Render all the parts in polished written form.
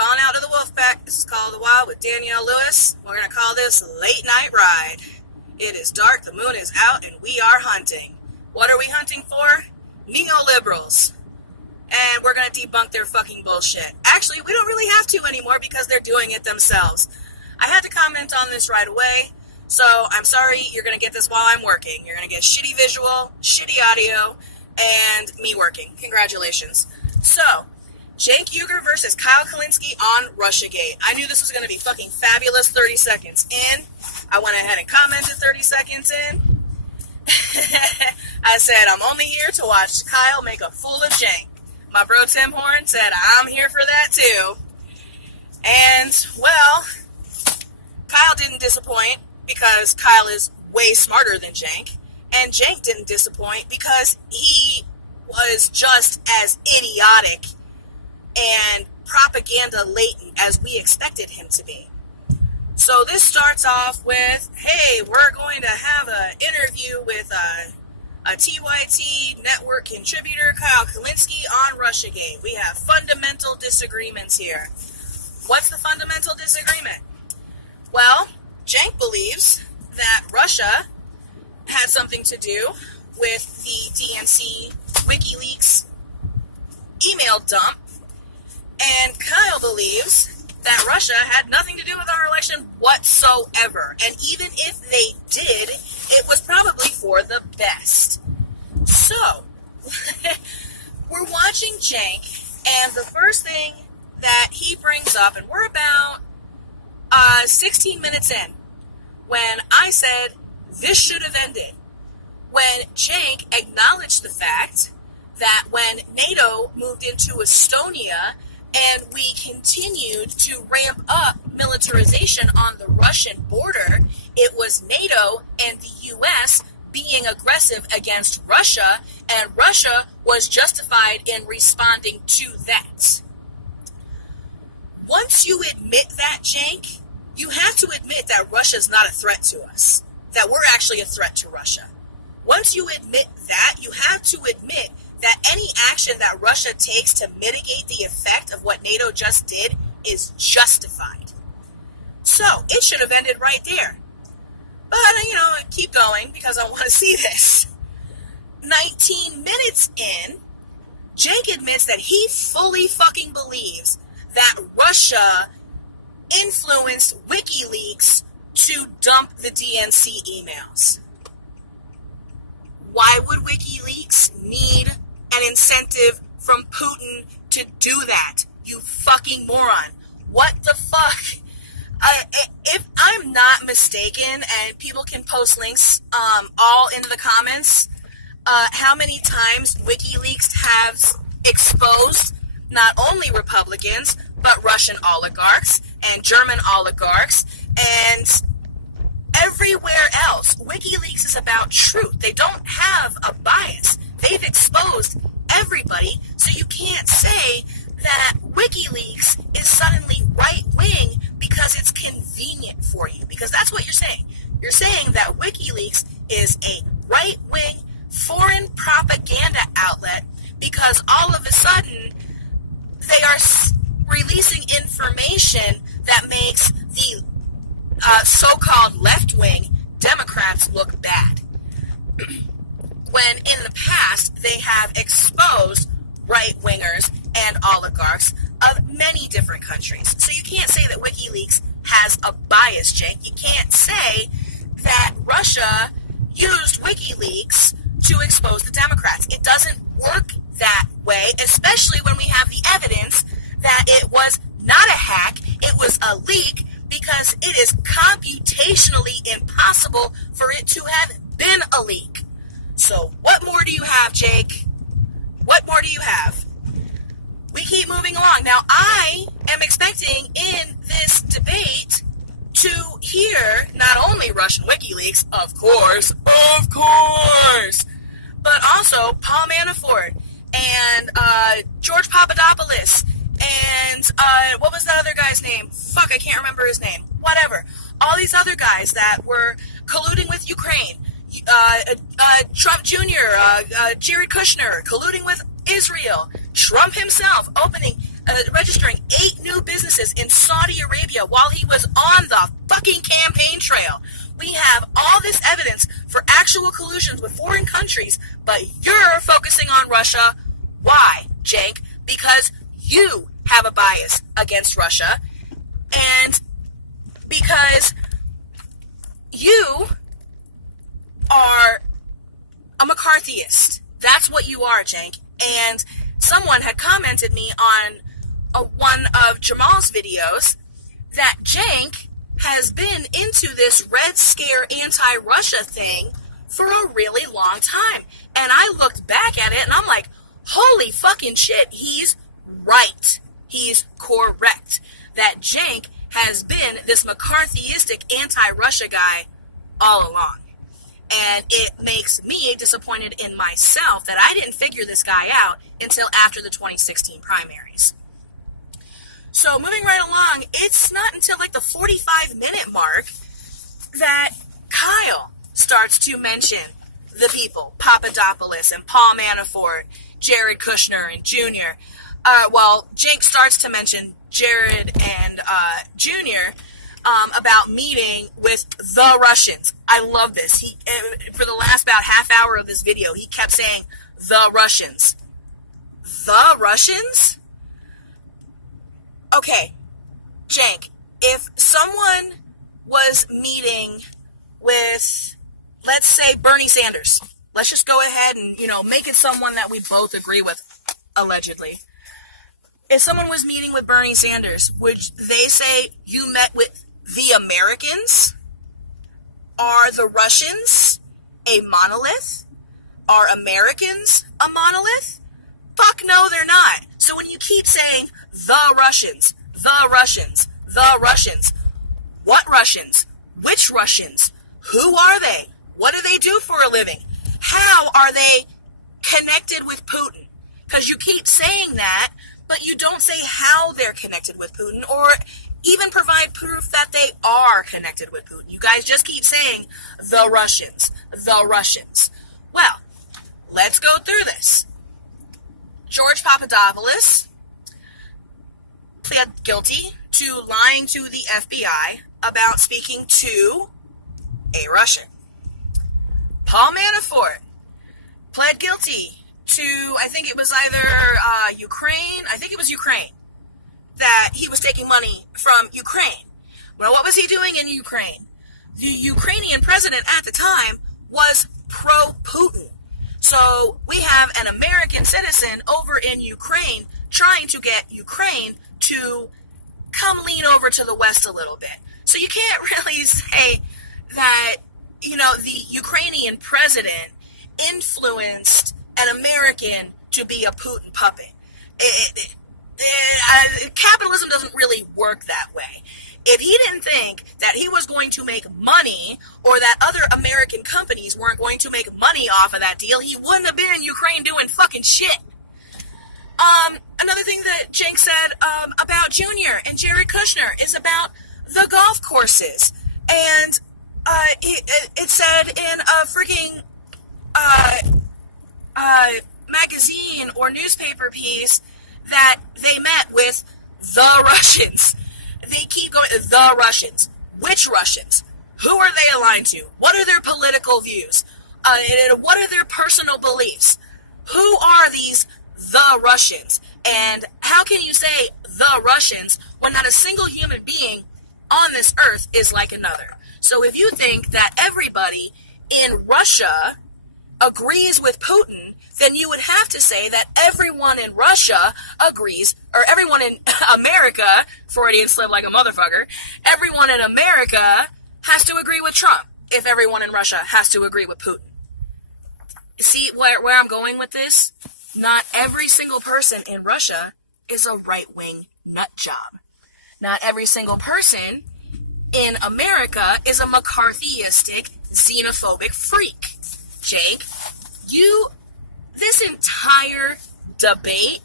calling out to the wolf pack. This is Call of the Wild with Danielle Lewis. We're going to call this Late Night Ride. It is dark, the moon is out, and we are hunting. What are we hunting for? Neoliberals. And we're going to debunk their fucking bullshit. Actually, we don't really have to anymore because they're doing it themselves. I had to comment on this right away, so I'm sorry you're going to get this while I'm working. You're going to get shitty visual, shitty audio, and me working. Congratulations. So, Cenk Uygur versus Kulinski on Russiagate. I knew this was going to be fucking fabulous 30 seconds in. I went ahead and commented 30 seconds in. I said, I'm only here to watch Kyle make a fool of Cenk. My bro Tim Horn said, I'm here for that too. And, well, Kyle didn't disappoint because Kyle is way smarter than Cenk. And Cenk didn't disappoint because he was just as idiotic and propaganda latent as we expected him to be. So this starts off with, hey, we're going to have an interview with a TYT network contributor, Kyle Kulinski, on Russiagate. We have fundamental disagreements here. What's the fundamental disagreement? Well, Cenk believes that Russia had something to do with the DNC WikiLeaks email dump, and Kyle believes that Russia had nothing to do with our election whatsoever. And even if they did, it was probably for the best. So, we're watching Cenk, and the first thing that he brings up, and we're about 16 minutes in, when I said this should have ended, when Cenk acknowledged the fact that when NATO moved into Estonia and we continued to ramp up militarization on the Russian border, it was NATO and the U.S. being aggressive against Russia, and Russia was justified in responding to that. Once you admit that, Cenk, you have to admit that Russia's not a threat to us, that we're actually a threat to Russia. Once you admit that, you have to admit that any action that Russia takes to mitigate the effect of what NATO just did is justified. So, it should have ended right there. But, I keep going because I want to see this. 19 minutes in, Cenk admits that he fully fucking believes that Russia influenced WikiLeaks to dump the DNC emails. Why would WikiLeaks need an incentive from Putin to do that? You fucking moron. What the fuck? If I'm not mistaken, and people can post links all into the comments, how many times WikiLeaks has exposed not only Republicans, but Russian oligarchs and German oligarchs and everywhere else. WikiLeaks is about truth. They don't have a bias. They've exposed everybody, so you can't say that WikiLeaks is suddenly right-wing because it's convenient for you, because that's what you're saying. You're saying that WikiLeaks is a right-wing foreign propaganda outlet because all of a sudden they are releasing information that makes the so-called left-wing Democrats look bad. When in the past they have exposed right-wingers and oligarchs of many different countries. So you can't say that WikiLeaks has a bias, Cenk. You can't say that Russia used WikiLeaks to expose the Democrats. It doesn't work that way, especially when we have the evidence that it was not a hack, it was a leak, because it is computationally impossible for it to have been a leak. So what more do you have, Jake? What more do you have? We keep moving along. Now, I am expecting in this debate to hear not only Russian WikiLeaks, of course, but also Paul Manafort and George Papadopoulos and what was that other guy's name? Fuck, I can't remember his name. Whatever. All these other guys that were colluding with Ukraine. Trump Jr., Jared Kushner colluding with Israel. Trump himself registering 8 new two businesses in Saudi Arabia while he was on the fucking campaign trail. We have all this evidence for actual collusions with foreign countries, but you're focusing on Russia. Why, Cenk? Because you have a bias against Russia, and because you are a McCarthyist. That's what you are, Cenk. And someone had commented me on one of Jamal's videos that Cenk has been into this Red Scare anti-Russia thing for a really long time. And I looked back at it and I'm like, holy fucking shit, he's right. He's correct. That Cenk has been this McCarthyistic anti-Russia guy all along. And it makes me disappointed in myself that I didn't figure this guy out until after the 2016 primaries. So moving right along, it's not until like the 45-minute mark that Kyle starts to mention the people, Papadopoulos and Paul Manafort, Jared Kushner and Jr. Cenk starts to mention Jared and Jr. About meeting with the Russians. I love this. He, for the last about half hour of this video, he kept saying, the Russians. The Russians? Okay, Cenk, if someone was meeting with, let's say, Bernie Sanders, let's just go ahead and, make it someone that we both agree with, allegedly. If someone was meeting with Bernie Sanders, would they say you met with the Americans? Are the Russians a monolith? Are Americans a monolith? Fuck no, they're not. So when you keep saying the Russians, the Russians, the Russians, what Russians? Which Russians? Who are they? What do they do for a living? How are they connected with Putin? Because you keep saying that, but you don't say how they're connected with Putin or even provide proof that they are connected with Putin. You guys just keep saying the Russians, the Russians. Well, let's go through this. George Papadopoulos pled guilty to lying to the FBI about speaking to a Russian. Paul Manafort pled guilty to, I think it was either Ukraine, I think it was Ukraine, that he was taking money from Ukraine. Well, what was he doing in Ukraine? The Ukrainian president at the time was pro-Putin. So we have an American citizen over in Ukraine trying to get Ukraine to come lean over to the West a little bit. So you can't really say that, the Ukrainian president influenced an American to be a Putin puppet. Capitalism doesn't really work that way. If he didn't think that he was going to make money or that other American companies weren't going to make money off of that deal, he wouldn't have been in Ukraine doing fucking shit. Another thing that Cenk said about Junior and Jared Kushner is about the golf courses. And it said in a freaking magazine or newspaper piece that they met with the Russians. They keep going, the Russians. Which Russians? Who are they aligned to? What are their political views? What are their personal beliefs? Who are these the Russians? And how can you say the Russians when not a single human being on this earth is like another? So if you think that everybody in Russia agrees with Putin, then you would have to say that everyone in Russia agrees, or everyone in America, Freudian slip like a motherfucker, everyone in America has to agree with Trump if everyone in Russia has to agree with Putin. See where I'm going with this? Not every single person in Russia is a right-wing nut job. Not every single person in America is a McCarthyistic, xenophobic freak. Cenk, this entire debate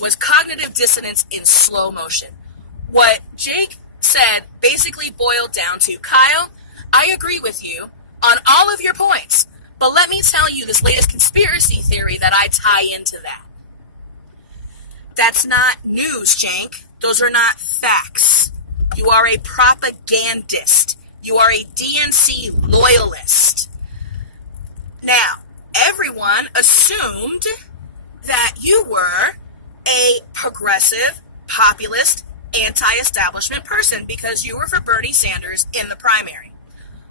was cognitive dissonance in slow motion. What Cenk said basically boiled down to, Kyle, I agree with you on all of your points, but let me tell you this latest conspiracy theory that I tie into that. That's not news, Cenk. Those are not facts. You are a propagandist. You are a DNC loyalist. Now, everyone assumed that you were a progressive, populist, anti-establishment person because you were for Bernie Sanders in the primary.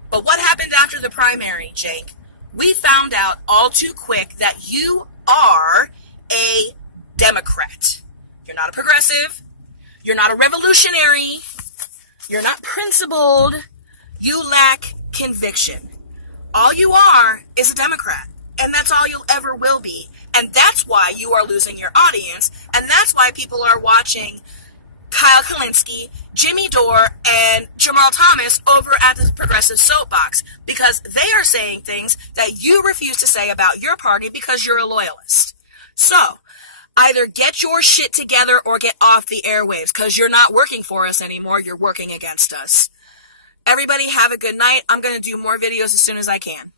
But what happened after the primary, Cenk? We found out all too quick that you are a Democrat. You're not a progressive. You're not a revolutionary. You're not principled. You lack conviction. All you are is a Democrat. And that's all you'll ever will be. And that's why you are losing your audience. And that's why people are watching Kyle Kulinski, Jimmy Dore, and Jamal Thomas over at the Progressive Soapbox, because they are saying things that you refuse to say about your party because you're a loyalist. So, either get your shit together or get off the airwaves, because you're not working for us anymore, you're working against us. Everybody have a good night. I'm going to do more videos as soon as I can.